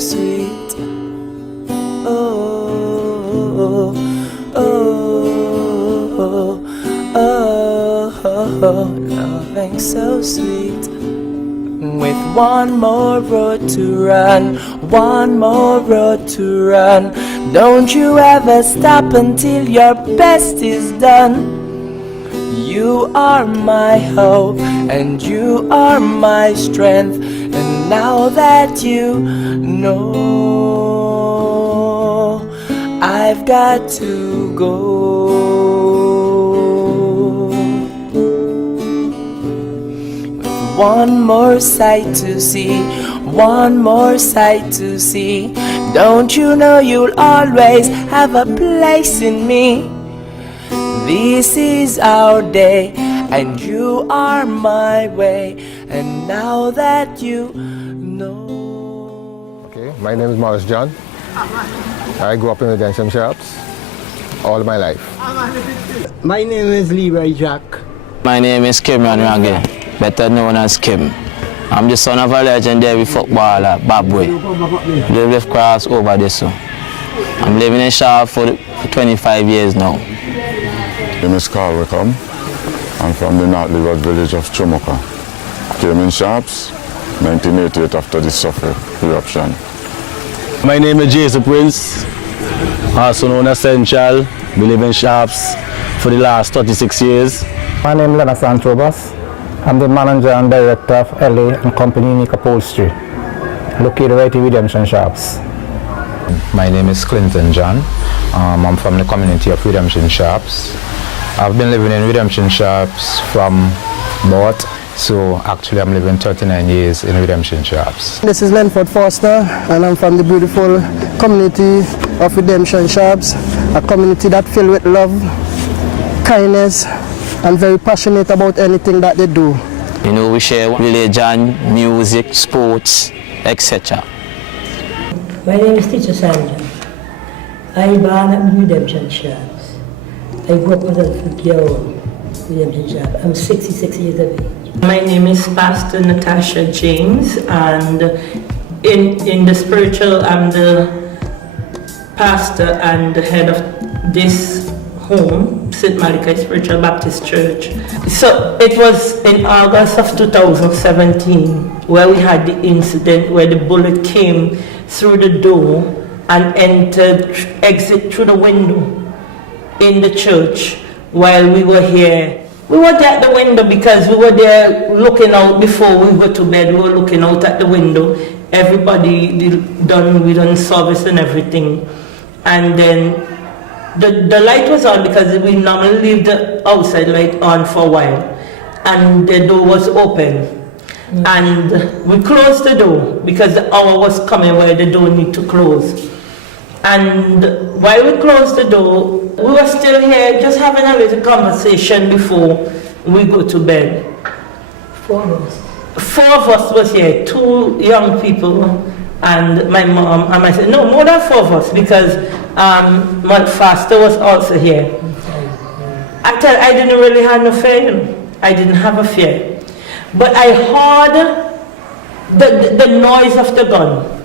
sweet. Oh, oh, oh, oh, loving so sweet. With one more road to run, one more road to run. Don't you ever stop until your best is done. You are my hope and you are my strength. And now that you know, I've got to go. With one more sight to see, one more sight to see. Don't you know you'll always have a place in me? This is our day, and you are my way. And now that you know. Okay, my name is Morris John. I grew up in redemption shops all my life. My name is Leroy Jack. My name is Kimran Rangi, better known as Kim. I'm the son of a legendary footballer, Babwe. Live cross over this one. I'm living in Sharp for 25 years now. My name is Carl Wickham. I'm from the North Liver village of Chomoka. Came in Sharps 1988 after the Suffolk eruption. My name is Jason Prince, also known as Central. We live in Sharps for the last 36 years. My name is Leonard Santrobas. I'm the manager and director of LA and Company Unique Upholstery, located right in Redemption Shops. My name is Clinton John. I'm from the community of Redemption Shops. I've been living in Redemption Shops from birth, so actually I'm living 39 years in Redemption Shops. This is Jadiel Foster, and I'm from the beautiful community of Redemption Shops, a community that filled with love, kindness, and very passionate about anything that they do. You know, we share religion, music, sports, etc. My name is Teacher Sandra. I born at Redemption Shops. I grew up with a girl, Redemption Shop. I'm 66 years of age. My name is Pastor Natasha James, and in the spiritual, I'm the pastor and the head of this home, St. Malachi Spiritual Baptist Church. So it was in August of 2017 where we had the incident where the bullet came through the door and exit through the window in the church while we were here. We were there at the window because we were there looking out before we go to bed. We were looking out at the window. Everybody we done service and everything. And then the light was on because we normally leave the outside light on for a while. And the door was open. And we closed the door because the hour was coming where the door need to close. And while we closed the door, we were still here just having a little conversation before we go to bed. Four of us. Four of us was here, two young people and my mom and myself. No, more than four of us because my Foster was also here. I didn't really have no fear. I didn't have a fear. But I heard the noise of the gun.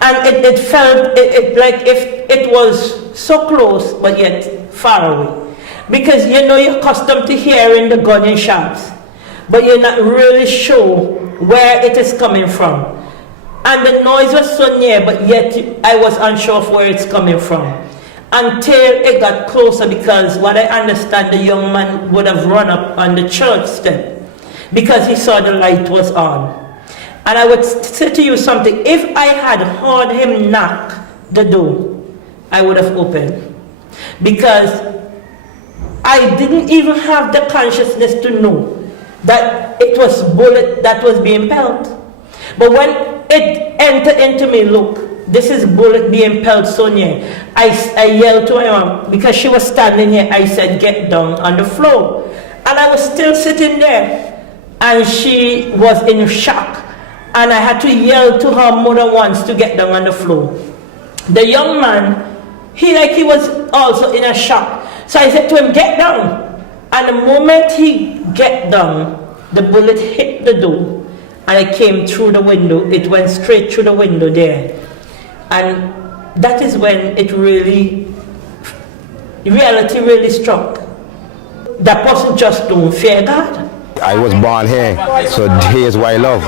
And it felt like if it was so close, but yet far away. Because you know you're accustomed to hearing the gun in shops, but you're not really sure where it is coming from. And the noise was so near, but yet I was unsure of where it's coming from. Until it got closer, because what I understand, the young man would have run up on the church step because he saw the light was on. And I would say to you something, if I had heard him knock the door, I would have opened. Because I didn't even have the consciousness to know that it was bullet that was being pelted. But when it entered into me, look, this is bullet being pelted so near. I yelled to my mom, because she was standing here, I said, get down on the floor. And I was still sitting there. And she was in shock. And I had to yell to her more than once to get down on the floor. The young man, he was also in a shock. So I said to him, get down. And the moment he get down, the bullet hit the door and I came through the window. It went straight through the window there. And that is when reality really struck. That person just don't fear God. I was born here, so here's why I love.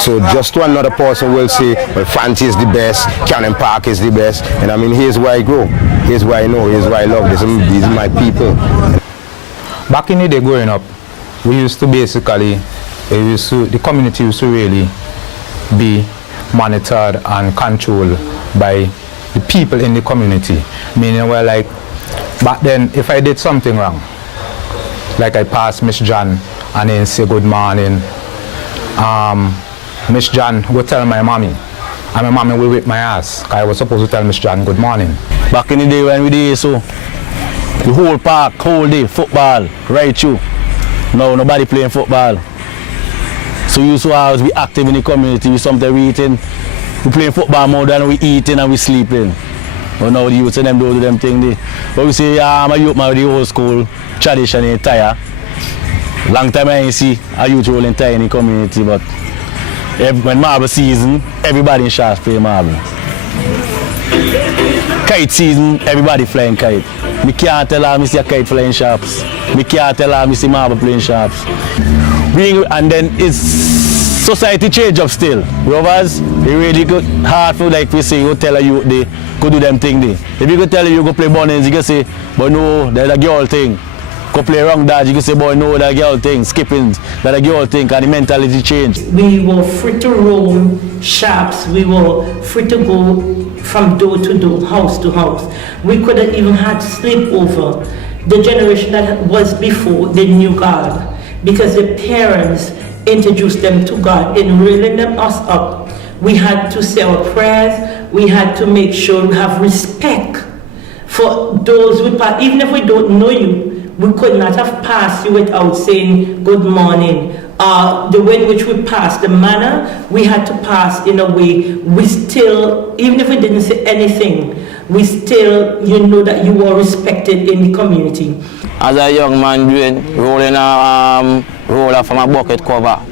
So just to another person will say, well, Fancy is the best, Cannon Park is the best, and I mean, here's where I grow, here's where I know, here's where I love. These are my people. Back in the day growing up, we used to basically, the community used to really be monitored and controlled by the people in the community. Meaning, well, like, back then, if I did something wrong, like I passed Miss John and then say good morning, Miss John would tell my mommy, and my mommy will whip my ass, because I was supposed to tell Miss John good morning. Back in the day when we did so, the whole park, whole day, football, right through. Now nobody playing football. So we used to always be active in the community. We sometimes we eating, we playing football more than we eating and we sleeping. But now the youth and them do them thing. But we say, I'm a youth man with the old school tradition in tire. Long time I ain't see a youth rolling tire in the community, but when marble season, everybody in Sharps play marble. Kite season, everybody flying kite. Me can't tell her I see a kite flying Sharps. Me can't tell her I see marble playing Sharps. And then it's society change up still. Rovers, it really good hard for, like we say, you tell a youth they go do them thing there. If you go tell you go play bonnets, you can say, but no, that's a girl thing. Go play wrong dodge, you can say, boy, no, that's a girl thing. Skipping, that's a girl thing, and the mentality change. We were free to roam Sharps. We were free to go from door to door, house to house. We could have even had sleepover. The generation that was before, they knew God, because the parents introduced them to God. In reeling us up, we had to say our prayers. We had to make sure we have respect for those we pass. Even if we don't know you, we could not have passed you without saying good morning. The way in which we passed, the manner we had to pass in a way, we still, even if we didn't say anything, we still, you know that you were respected in the community. As a young man rolling a roller from a bucket cover,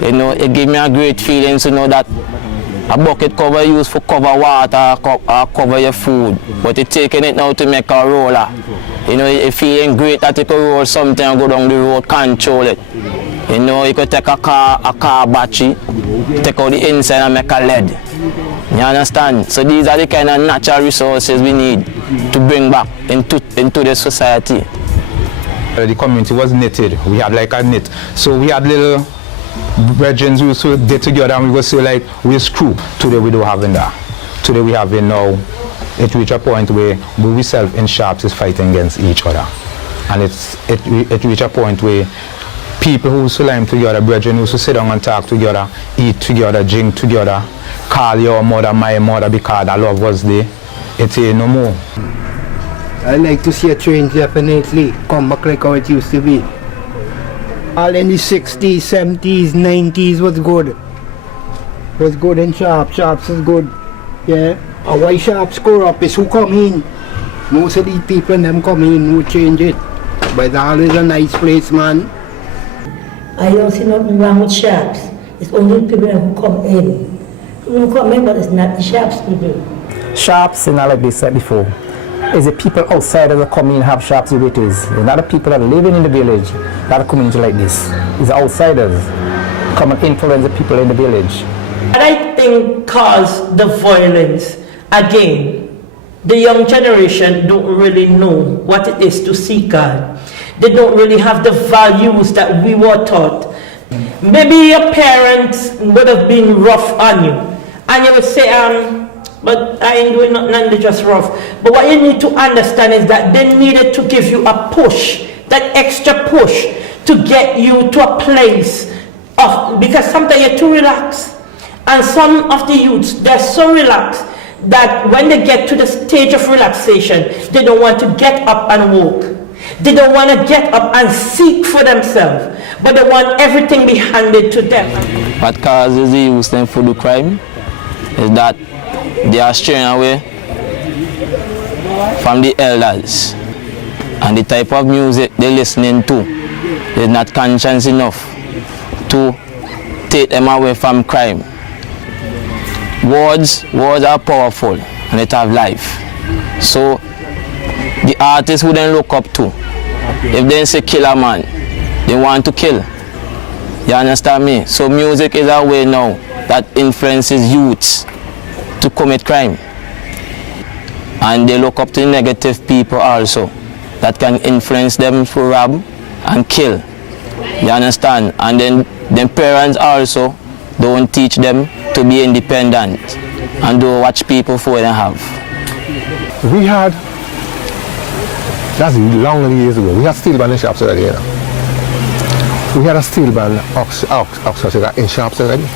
you know, it gave me a great feeling to know that a bucket cover used for cover water or cover your food, but you're taking it now to make a roller. You know, you're feeling great that you could roll something and go down the road, control it. You know, you could take a car battery, take out the inside and make a lead. You understand? So these are the kind of natural resources we need to bring back into the society. The community was knitted. We had like a knit. So we had little brethren who used to get together and we would say like, we're screw. Today we don't have in that. Today we have in now. It reached a point where we self in Sharps is fighting against each other. And it reached a point where people who used to line together, brethren who used to sit down and talk together, eat together, drink together, call your mother my mother because that love was there. It's here no more. I like to see a change definitely, come back like how it used to be. All in the 60s, 70s, 90s was good. Was good in Sharps, Sharps is good. Yeah. And why Sharps score up is who come in. Most of these people and them come in who change it. But it's always a nice place, man. I don't see nothing wrong with Sharps. It's only people who come in. People who come in, but it's not the Sharps people. Sharps, and like they said before, is the people outside that come in and have Sharps the way it is. It's not the people that are living in the village that are coming into like this. It's the outsiders come and influence the people in the village. And I think cause the violence, again, the young generation don't really know what it is to seek God. They don't really have the values that we were taught. Maybe your parents would have been rough on you, and you would say, but I ain't doing nothing, they're just rough. But what you need to understand is that they needed to give you a push, that extra push, to get you to a place of, because sometimes you're too relaxed. And some of the youths, they're so relaxed that when they get to the stage of relaxation, they don't want to get up and walk. They don't want to get up and seek for themselves, but they want everything be handed to them. What causes the youth them for the crime is that they are straying away from the elders, and the type of music they're listening to is not conscious enough to take them away from crime. Words are powerful and it have life. So the artists who then look up to, if they say kill a man, they want to kill. You understand me? So music is a way now that influences youths to commit crime. And they look up to negative people also that can influence them to rob and kill. You understand? And then parents also don't teach them to be independent and don't watch people for they have. We had, that's long years ago, we had steel band in shops already, you know. We had a steel band in shops already.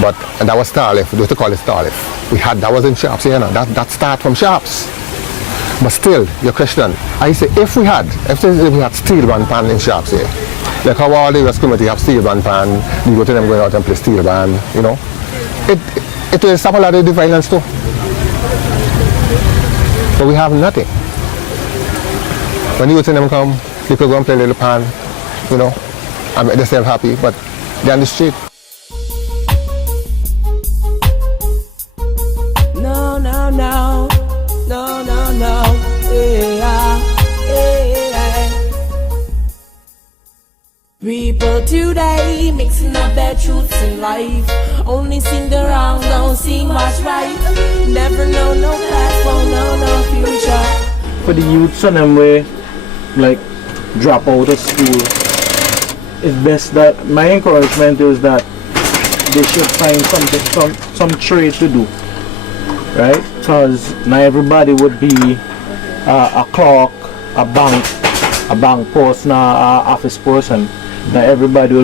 But and that was Starlift, we used to call it Starlift. We had, that was in shops, you know, that start from shops. But still, your question, I say if we had steel band pan in shops here, like how all the West community have steel band pan, you go to them going out and play steel band, you know, it will stop a lot of the violence too. But we have nothing. When you go to them come, people go and play a little pan, you know, and make themselves happy, but they're on the street. No, no, no, no, no, no, yeah, yeah. People today mixing up their truths in life, only sing the wrong, don't see what's right. Never know no past, won't know no future. For the youths and them way, like drop out of school, it's best that my encouragement is that they should find something, some trade to do, right? Because not everybody would be a clerk, a bank person, an office person. Not everybody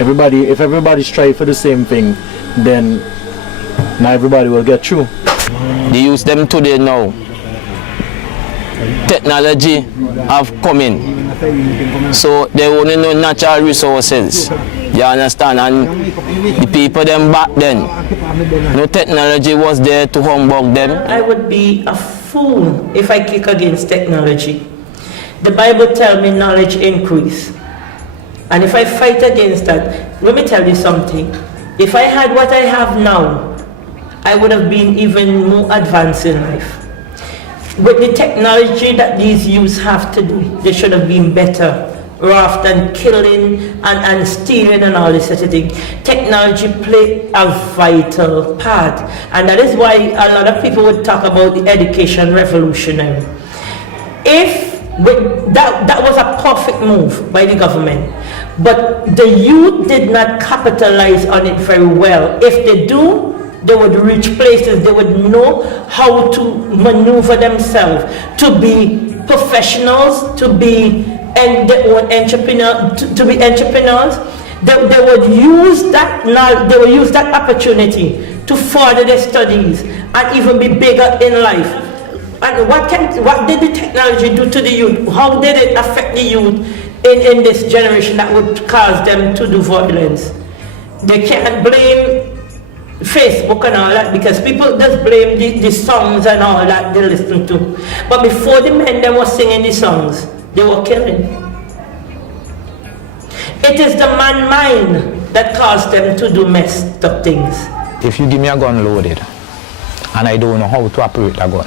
if everybody strive for the same thing, then not everybody will get through. They use them today now. Technology have come in, so they only know natural resources. You understand? And the people them back then, no technology was there to humbug them. I would be a fool if I kick against technology. The Bible tells me knowledge increase. And if I fight against that, let me tell you something. If I had what I have now, I would have been even more advanced in life. With the technology that these youths have to do, they should have been better rather than killing and stealing and all this sort of thing. Technology play a vital part, and that is why a lot of people would talk about the education revolutionary. That was a perfect move by the government, but the youth did not capitalize on it very well. If they do, they would reach places, they would know how to maneuver themselves, to be professionals, to be entrepreneurs. They would use that opportunity to further their studies and even be bigger in life. And what did the technology do to the youth? How did it affect the youth in this generation that would cause them to do violence? They can't blame Facebook and all that, because people just blame the songs and all that they listen to. But before the men them were singing the songs, they were killing. It is the man mind that caused them to do messed up things. If you give me a gun loaded and I don't know how to operate a gun,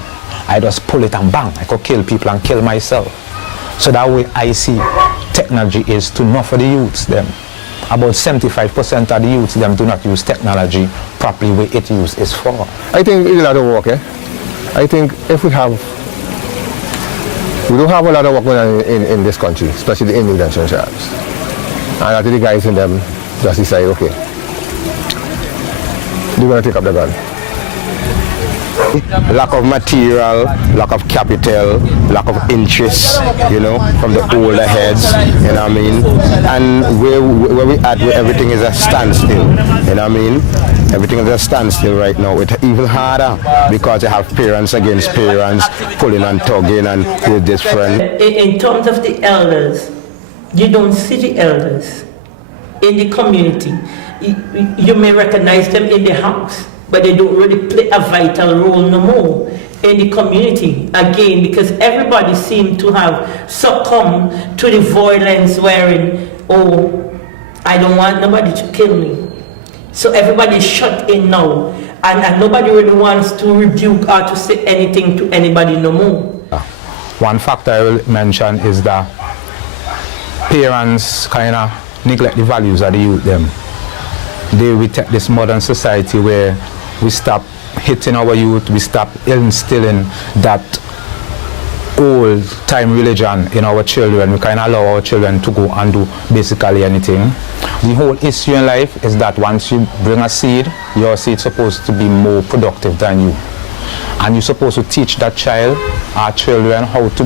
I just pull it and bang, I could kill people and kill myself. So that way I see technology is too enough for the youths them. About 75% of the youths them do not use technology properly where it is for. I think it's a lot of work, eh? I think if we don't have a lot of work going on in this country, especially the Indian shops. And after the guys in them just decide, okay, they're going to take up the gun. Lack of material, lack of capital, lack of interest, you know, from the older heads, you know what I mean? And where we at, where everything is a standstill, you know what I mean? Everything is a standstill right now. It's even harder because you have parents against parents, pulling and tugging and with this friend. In terms of the elders, you don't see the elders in the community. You may recognize them in the house, but they don't really play a vital role no more in the community, again, because everybody seemed to have succumbed to the violence wherein, I don't want nobody to kill me. So everybody's shut in now. And nobody really wants to rebuke or to say anything to anybody no more. One factor I will mention is that parents kind of neglect the values of the youth them. We take this modern society where we stop hitting our youth, we stop instilling that old time religion in our children. We kind of allow our children to go and do basically anything. The whole issue in life is that once you bring a seed, your seed is supposed to be more productive than you. And you're supposed to teach that child or children how to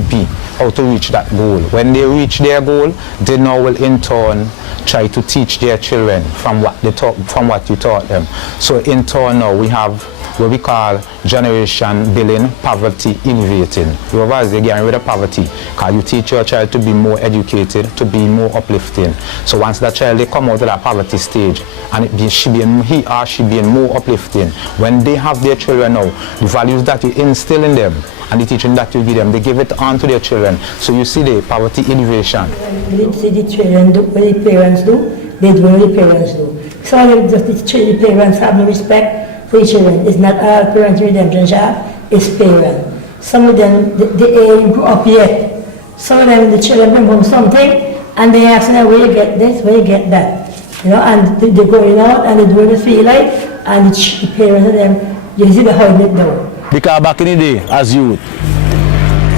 reach that goal. When they reach their goal, they now will in turn try to teach their children from what you taught them. So in turn now we have what we call generation building, poverty innovating. You obviously getting rid of poverty because you teach your child to be more educated, to be more uplifting. So once that child they come out of that poverty stage and he or she being more uplifting, when they have their children now, the values that you instill in them and the teaching that you give them, they give it on to their children. So you see the poverty innovation. When see the children do what the parents do, they do what the parents do. So just the parents have no respect for the children. It's not all parents redemption shop, it's parents. Some of them, they ain't grew up yet. Some of them, the children bring home something and they ask them, where you get this, where you get that. You know, and they're going out and they do what they feel like, and the parents of them, you see the holding it down. Because back in the day, as youth,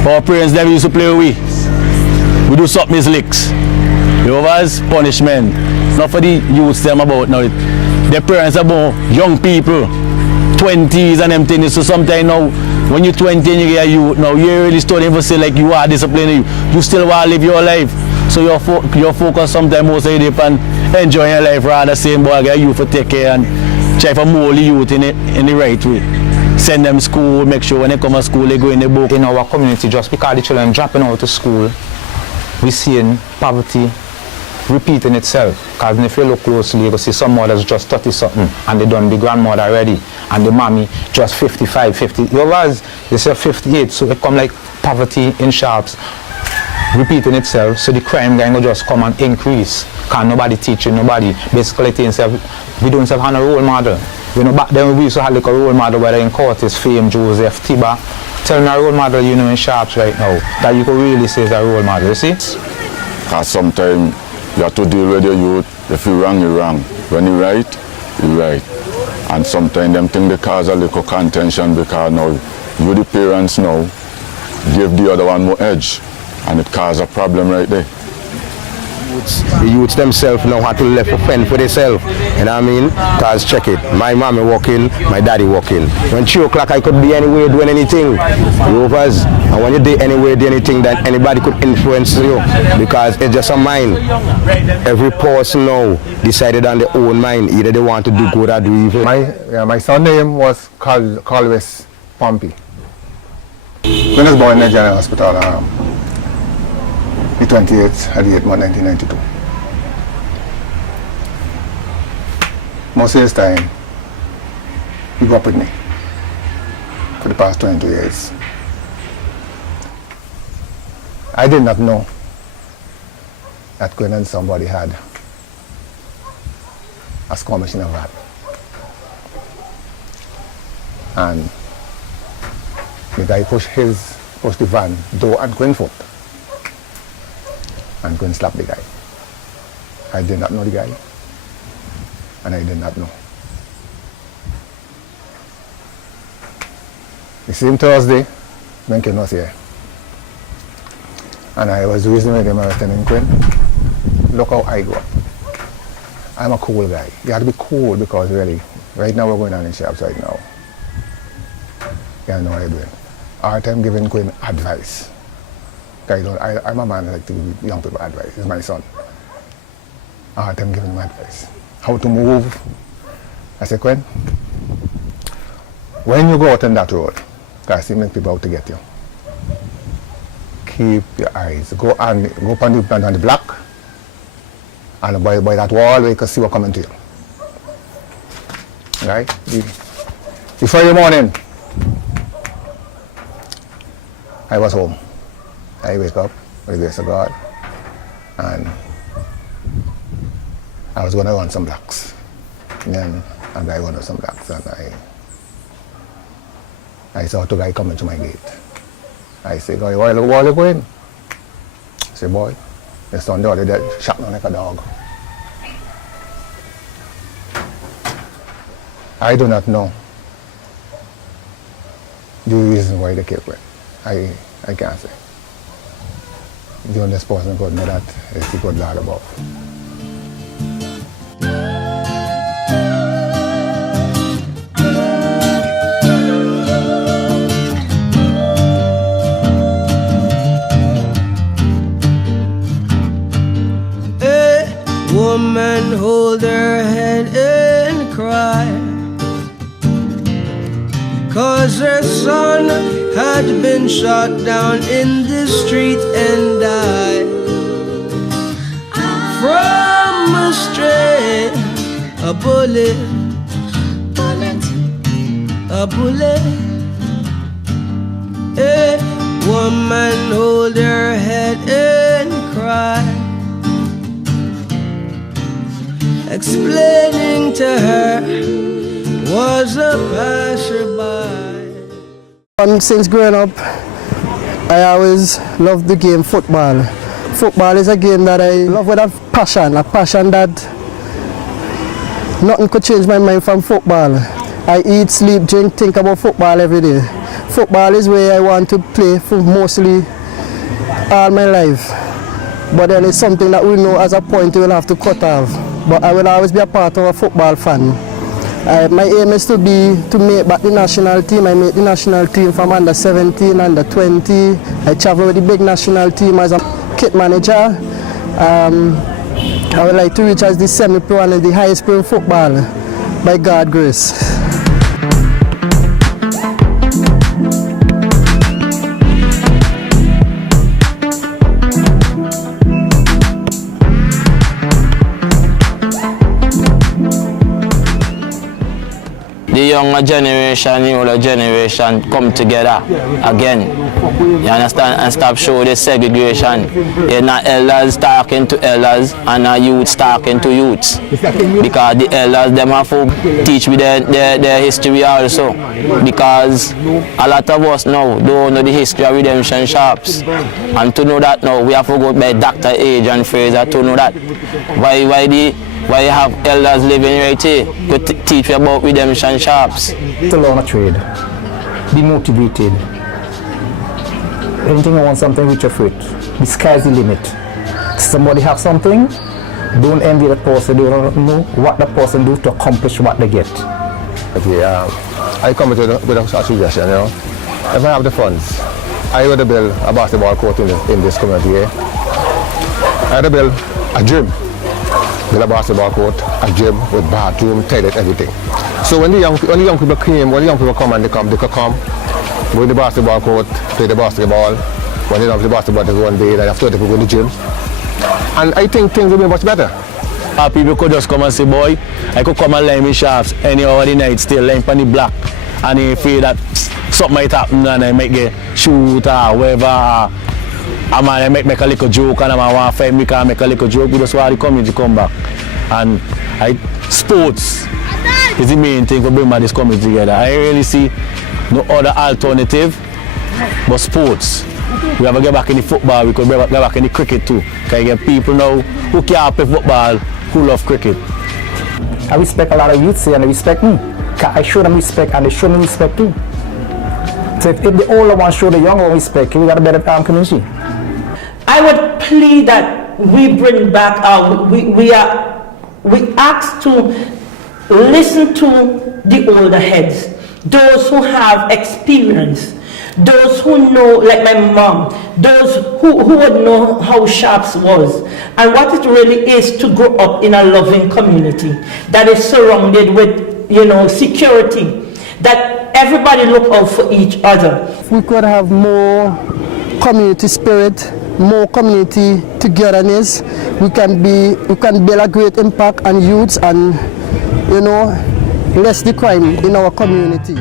our parents never used to play with we. We do something as licks. There was punishment. Not for the youths them about now. Their parents are about young people, 20s and them things. So sometimes now, when you're 20 and you get a youth now, you're really starting to say like you are disciplined, you still want to live your life. So your focus sometimes most of the day on enjoying your life rather than saying, boy, I get you for take care and try to mold the youth in the right way. Send them school, make sure when they come to school they go in the book. In our community, just because the children dropping out of school, we're seeing poverty repeating itself. Because if you look closely, you will see some mothers just 30 something and they done the grandmother already, and the mommy just 55, 50. Yours, they say 58, so it come like poverty in Sharps repeating itself, so the crime gang will just come and increase. Because nobody teaching nobody. Basically, we don't have a role model. You know, back then we used to have like a role model, whether in Curtis, Fame, Joseph, Tiba. Tell me a role model you know in Sharps right now that you could really say is a role model, you see? Because sometimes you have to deal with your youth. If you're wrong, you're wrong. When you're right, you're right. And sometimes them think they cause a little contention because now you the parents now give the other one more edge and it causes a problem right there. The youths themselves know how to left a fend for themselves. You know what I mean? Because check it, my mommy walking, my daddy walking. When 3 o'clock I could be anywhere doing anything. And when you do anywhere do anything that anybody could influence you, because it's just a mind. Every person now decided on their own mind, either they want to do good or do evil. My son's name was Calwes Pompey. When I was born in the General Hospital, the 28th of the 8th month 1992. Most of his time, he grew up with me for the past 22 years. I did not know that Grenadines somebody had a skirmish in a van. And the guy pushed the van door and Gwen foot. And Gwen slapped the guy. I did not know the guy. And I did not know. The same Thursday, Vincent was here. And I was reasoning with him, I was telling Gwen, look how I grew up. I'm a cool guy. You have to be cool because really, right now we're going on in Sharps right now. You know what I'm doing. All the time giving Gwen advice. I'm a man that like to give young people advice. He's my son. All the time giving him advice. How to move. I said, Gwen, when you go out on that road, because I see people out to get you, keep your eyes. Go on the block and by that wall where you can see what's coming to you. Right? The Friday morning, I was home. I wake up with the grace of God and I was going to run some blocks. And then a guy went with some blocks, and I saw two guys coming to my gate. I said, "Where are you going?" I said, "Boy, the son the other day shot me like a dog." I do not know the reason why they killed me. I can't say. The only person could know that is the good Lord above. A woman hold her head and cry, 'cause her son had been shot down in the street and died from a stray, a bullet, a bullet. A woman hold her head and cry, explaining to her was a passerby. Since growing up, I always loved the game football. Football is a game that I love with a passion that nothing could change my mind from football. I eat, sleep, drink, think about football every day. Football is where I want to play for mostly all my life. But then it's something that we know as a point we will have to cut off. But I will always be a part of a football fan. My aim is to make back the national team. I made the national team from under 17, under 20. I travel with the big national team as a kit manager. I would like to reach as the semi-pro and the highest pro in football, by God's grace. The younger generation, the older generation come together again, you understand, and stop showing the segregation. You're not elders talking to elders and not youths talking to youths. Because the elders, them have to teach me their history also. Because a lot of us now don't know the history of redemption shops. And to know that now, we have to go by Dr. Adrian Fraser to know that. Why you have elders living right here to teach you about redemption shops? To learn a trade. Be motivated. Anything you want something, reach your foot. The sky's the limit. Somebody have something, don't envy that person. They don't know what the person do to accomplish what they get. Okay, I come with a suggestion, you know. If I have the funds, I would build a basketball court in this community. I would build a gym. Build a basketball court, a gym with bathroom, toilet, everything. So when the young people come and they could come, go in the basketball court, play the basketball. When they don't play basketball, they go one day, and after they go in the gym. And I think things will be much better. People could just come and say, boy, I could come and line me shafts any hour of the night, still line on the block, and they feel that something might happen and I might get shoot or whatever. I make a little joke and I want to fight me because I make a little joke. We just want the community to come back. And sports is the main thing to bring this community together. I really see no other alternative but sports. We have to get back in the football, we could get back in the cricket too. Because you get people now who can't play football, who love cricket. I respect a lot of youths here and they respect me. I show them respect and they show me respect too. So if the older ones show the younger one respect, we got a better community. I would plead that we bring back we ask to listen to the older heads, those who have experience, those who know, like my mom, those who would know how shops was and what it really is to grow up in a loving community that is surrounded with, security, that everybody look out for each other. If we could have more community spirit, more community togetherness, we can build a great impact on youths and less the crime in our community.